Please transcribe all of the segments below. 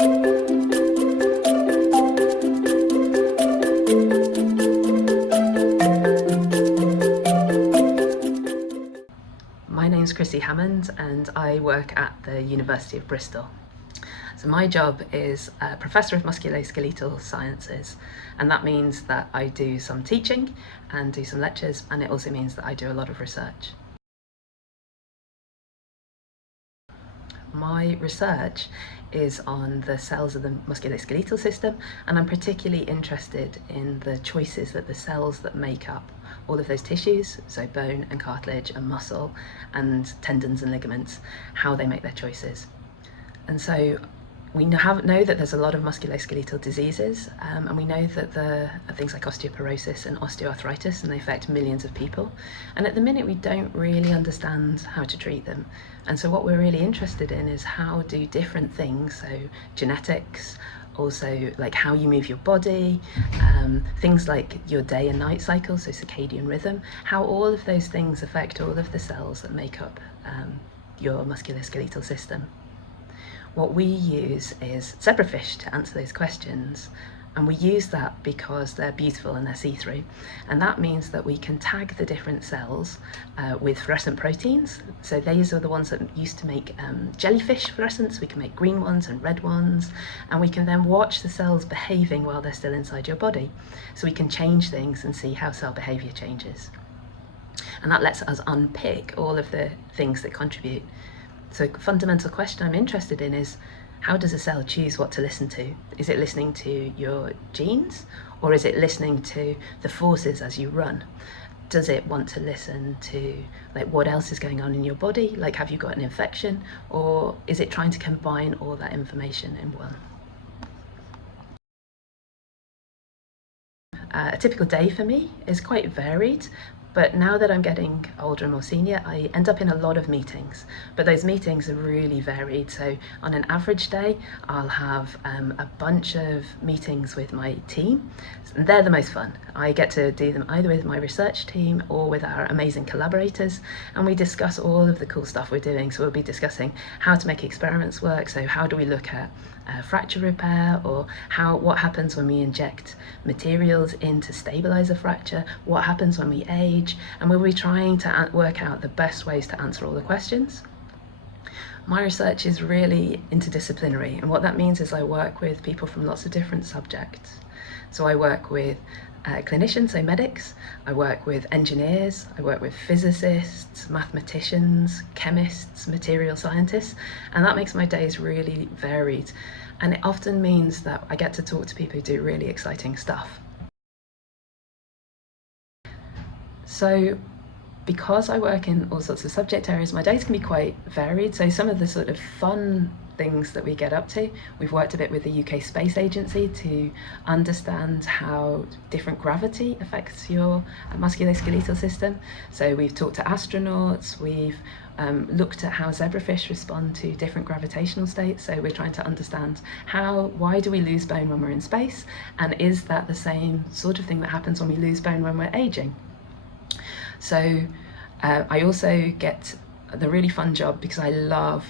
My name's Chrissy Hammond and I work at the University of Bristol. So my job is Professor of Musculoskeletal Sciences, and that means that I do some teaching and do some lectures, and it also means that I do a lot of research. My research is on the cells of the musculoskeletal system, and I'm particularly interested in the choices that the cells that make up all of those tissues, so bone and cartilage and muscle and tendons and ligaments, how they make their choices. And so we know that there's a lot of musculoskeletal diseases, and we know that there are things like osteoporosis and osteoarthritis, and they affect millions of people. And at the minute, we don't really understand how to treat them. And so what we're really interested in is how do different things, so genetics, also like how you move your body, things like your day and night cycle, so circadian rhythm, how all of those things affect all of the cells that make up your musculoskeletal system. What we use is zebrafish to answer those questions, and we use that because they're beautiful and they're see-through, and that means that we can tag the different cells with fluorescent proteins. So these are the ones that used to make jellyfish fluorescence. We can make green ones and red ones, and we can then watch the cells behaving while they're still inside your body, so we can change things and see how cell behavior changes, and that lets us unpick all of the things that contribute. So a fundamental question I'm interested in is, how does a cell choose what to listen to? Is it listening to your genes, or is it listening to the forces as you run? Does it want to listen to like what else is going on in your body, like have you got an infection, or is it trying to combine all that information in one? A typical day for me is quite varied, but now that I'm getting older and more senior, I end up in a lot of meetings, but those meetings are really varied. So on an average day, I'll have a bunch of meetings with my team. They're the most fun. I get to do them either with my research team or with our amazing collaborators, and we discuss all of the cool stuff we're doing. So we'll be discussing how to make experiments work. So how do we look at fracture repair, or what happens when we inject materials in to stabilize a fracture, what happens when we age, and we'll be trying to work out the best ways to answer all the questions. My research is really interdisciplinary, and what that means is I work with people from lots of different subjects. So I work with clinicians, so medics, I work with engineers, I work with physicists, mathematicians, chemists, material scientists, and that makes my days really varied. And it often means that I get to talk to people who do really exciting stuff. So because I work in all sorts of subject areas, my days can be quite varied. So some of the sort of fun things that we get up to, we've worked a bit with the UK Space Agency to understand how different gravity affects your musculoskeletal system. So we've talked to astronauts, we've looked at how zebrafish respond to different gravitational states. So we're trying to understand why do we lose bone when we're in space, and is that the same sort of thing that happens when we lose bone when we're aging? So I also get the really fun job, because I love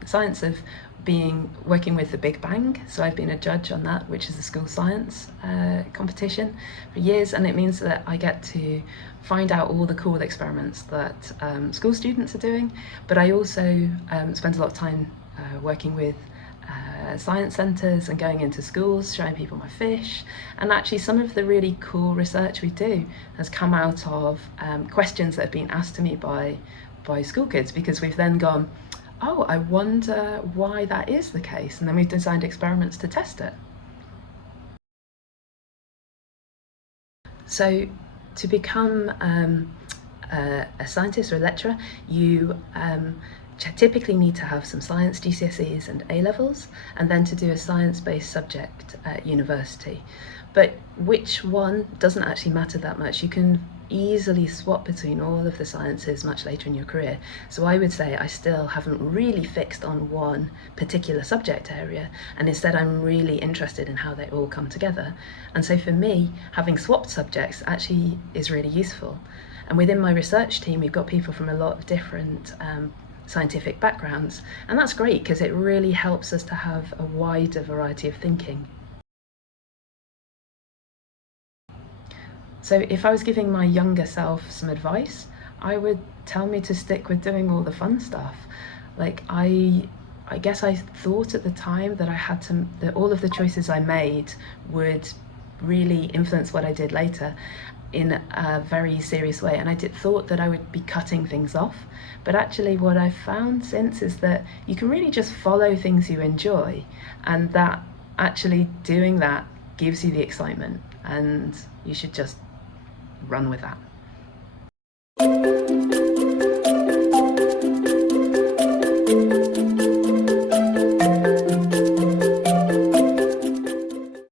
the science of working with the Big Bang. So I've been a judge on that, which is a school science competition for years, and it means that I get to find out all the cool experiments that school students are doing, but I also spend a lot of time working with science centres and going into schools, showing people my fish. And actually some of the really cool research we do has come out of questions that have been asked to me by school kids, because we've then gone, oh, I wonder why that is the case, and then we've designed experiments to test it. So to become a scientist or a lecturer, you typically need to have some science GCSEs and A-levels, and then to do a science-based subject at university. But which one doesn't actually matter that much. You can easily swap between all of the sciences much later in your career. So I would say I still haven't really fixed on one particular subject area, and instead I'm really interested in how they all come together. And so for me, having swapped subjects actually is really useful. And within my research team, we've got people from a lot of different scientific backgrounds, and that's great because it really helps us to have a wider variety of thinking. So if I was giving my younger self some advice, I would tell me to stick with doing all the fun stuff. Like I guess I thought at the time that that all of the choices I made would really influence what I did later in a very serious way, and thought that I would be cutting things off. But actually what I've found since is that you can really just follow things you enjoy, and that actually doing that gives you the excitement, and you should just run with that.